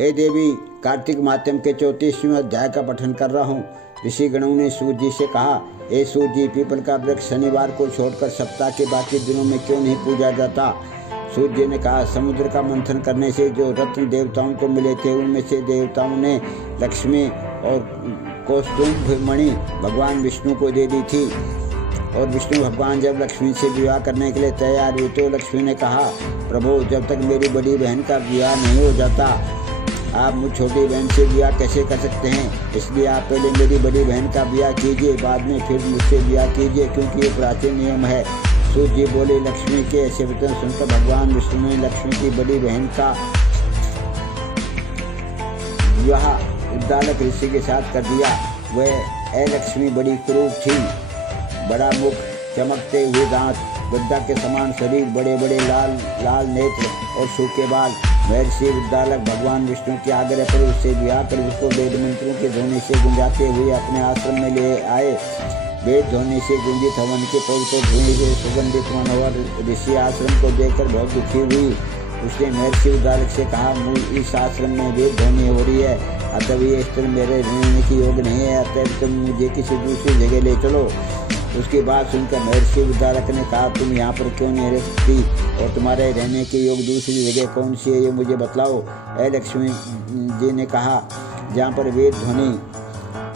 हे देवी, कार्तिक माध्यम के 34वें अध्याय का पठन कर रहा हूँ। ऋषि गणों ने सूर्य जी से कहा, हे सूर्य जी, पीपल का वृक्ष शनिवार को छोड़कर सप्ताह के बाकी दिनों में क्यों नहीं पूजा जाता? सूर्य जी ने कहा, समुद्र का मंथन करने से जो रत्न देवताओं को मिले थे, उनमें से देवताओं ने लक्ष्मी और कौस्तुभ मणि भगवान विष्णु को दे दी थी। और विष्णु भगवान जब लक्ष्मी से विवाह करने के लिए तैयार हुए तो लक्ष्मी ने कहा, प्रभु, जब तक मेरी बड़ी बहन का विवाह नहीं हो जाता, आप मुझ छोटी बहन से विवाह कैसे कर सकते हैं? इसलिए आप पहले मेरी बड़ी बहन का विवाह कीजिए, बाद में फिर मुझसे विवाह कीजिए, क्योंकि ये प्राचीन नियम है। सूर्य जी बोले, लक्ष्मी के ऐसे वचन सुनकर भगवान विष्णु ने लक्ष्मी की बड़ी बहन का विवाह उद्दालक ऋषि के साथ कर दिया। वह लक्ष्मी बड़ी क्रूर थी, बड़ा मुख, चमकते हुए दांत, गद्दा के समान शरीर, बड़े बड़े लाल लाल नेत्र और सूखे बाल। महर्षि उद्दालक भगवान विष्णु के आग्रह पर उससे विवाह कर उसको वेद मंत्रों के ध्वनि से गुंजाते हुए अपने आश्रम में ले आए। वेद ध्वनि से गुंजित हवन के पवित्र धुएं से सुगंधित मनोहर ऋषि आश्रम को देखकर बहुत दुखी हुई। उसने महर्षि उद्दालक से कहा, इस आश्रम में वेद ध्वनि हो रही है, अतः ये स्थल मेरे रहने की योग्य नहीं है, अतः तुम मुझे किसी दूसरी जगह ले चलो। उसकी बात सुनकर महर्षि उद्दालक ने कहा, तुम यहाँ पर क्यों नहीं रह सकती और तुम्हारे रहने के योग्य दूसरी जगह कौन सी है, ये मुझे बतलाओ। लक्ष्मी जी ने कहा, जहाँ पर वेद ध्वनि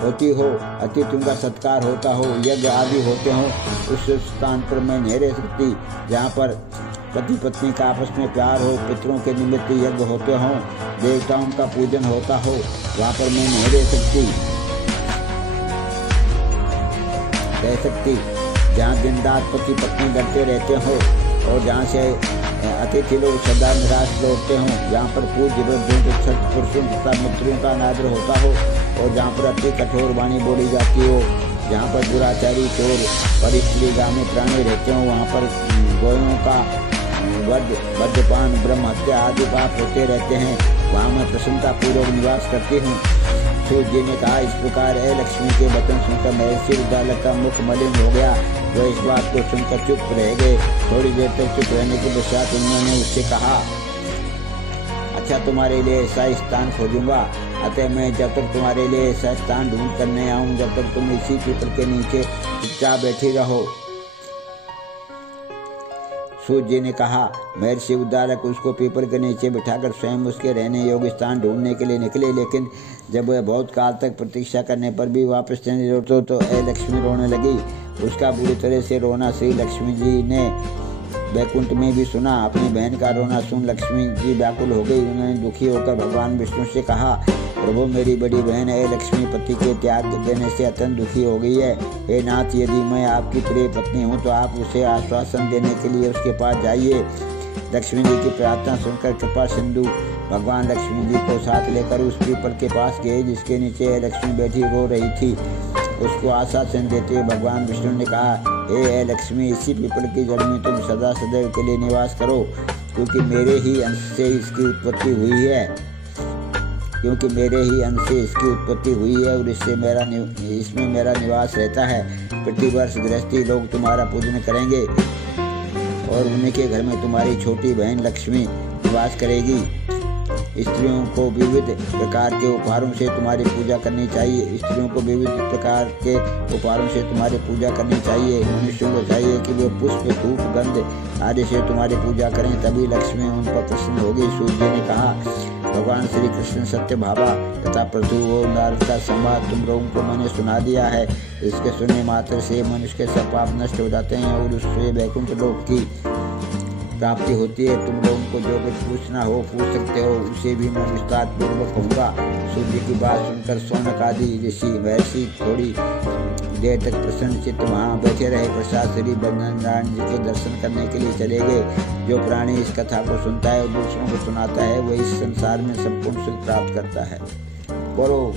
होती हो, अतिथियों का सत्कार होता हो, यज्ञ आदि होते हो, उस स्थान पर मैं नहीं रह सकती। जहाँ पर पति पत्नी का आपस में प्यार हो, पितरों के निमित्त यज्ञ होते हों, देवताओं का पूजन होता हो, वहाँ पर मैं नहीं रह सकती। जहाँ दिन रात पति पत्नी लड़ते रहते हो और जहाँ से अतिथि लोग सदा निराश लौटते हों, जहाँ पर पूज्य वृद्धों, छठ पुरुषों तथा मित्रों का अनादर होता हो और जहाँ पर अति कठोर वाणी बोली जाती हो, जहाँ पर दुराचारी, चोर, परिस्त्रीगामी प्राणी रहते हों, वहाँ पर गोयों का वध, मद्यपान, ब्रह्म हत्या आदि पाप होते रहते हैं, वहाँ मैं प्रसन्नता पूर्वक निवास करती हूँ। सूर्य जी ने कहा, इस प्रकार लक्ष्मी के वचन सुनकर महर्षि उद्दालक का मुख मलिन हो गया। वह इस बात को सुनकर चुप रह गए। थोड़ी देर तक चुप रहने के पश्चात उन्होंने उससे कहा, अच्छा, तुम्हारे लिए ऐसा स्थान खोजूंगा, अतः मैं जब तक तुम्हारे लिए ऐसा स्थान ढूंढ कर नहीं आऊँ, जब तक तुम इसी पीपल के नीचे चुपचाप बैठी रहो। सूर्य जी ने कहा। महर्षि उद्दालक उसको पीपल के नीचे बिठाकर स्वयं उसके रहने योग्य स्थान ढूंढने के लिए निकले, लेकिन जब वह बहुत काल तक प्रतीक्षा करने पर भी वापस नहीं लौटे तो लक्ष्मी रोने लगी। उसका बुरी तरह से रोना श्री लक्ष्मी जी ने वैकुंठ में भी सुना। अपनी बहन का रोना सुन लक्ष्मी जी व्याकुल हो गई। उन्होंने दुखी होकर भगवान विष्णु से कहा, प्रभु, मेरी बड़ी बहन लक्ष्मी पति के त्याग देने से अत्यंत दुखी हो गई है। हे नाथ, यदि मैं आपकी प्रिय पत्नी हूँ तो आप उसे आश्वासन देने के लिए उसके पास जाइए। लक्ष्मी जी की प्रार्थना सुनकर कृपा सिंधु भगवान लक्ष्मी जी को साथ लेकर उस पीपल के पास गए जिसके नीचे लक्ष्मी बैठी रो रही थी। उसको आश्वासन देते हुए भगवान विष्णु ने कहा, हे लक्ष्मी, इसी पीपल की जड़ में तुम सदा सदैव के लिए निवास करो, क्योंकि मेरे ही अंश से इसकी उत्पत्ति हुई है और इसमें मेरा निवास रहता है। प्रतिवर्ष गृहस्थी लोग तुम्हारा पूजन करेंगे और उन्हीं के घर में तुम्हारी छोटी बहन लक्ष्मी निवास करेगी। स्त्रियों को विविध प्रकार के उपहारों से तुम्हारी पूजा करनी चाहिए। मनुष्यों को चाहिए कि वे पुष्प, धूप, गंध आदि से तुम्हारी पूजा करें, तभी लक्ष्मी उन पर प्रसन्न होगी। सूर्य जी ने कहा, भगवान श्री कृष्ण सत्य भावा तथा पृथु और नारद का संवाद तुम लोगों को मैंने सुना दिया है। इसके सुनने मात्र से मनुष्य के सब पाप नष्ट हो जाते हैं और उससे वैकुंठ लोक की प्राप्ति होती है। तुम लोगों को जो कुछ पूछना हो पूछ सकते हो, उसे भी मैं विस्तार पूर्वक कहूँगा। सूर्य की बात सुनकर शौनक आदि ऋषि महर्षि थोड़ी देर तक प्रसन्न चित्त वहाँ बैठे रहे। प्रसाद श्री नारायण जी के दर्शन करने के लिए चले गए। जो प्राणी इस कथा को सुनता है और दूसरों को सुनाता है, वह इस संसार में संपूर्ण सुख प्राप्त करता है। बोलो।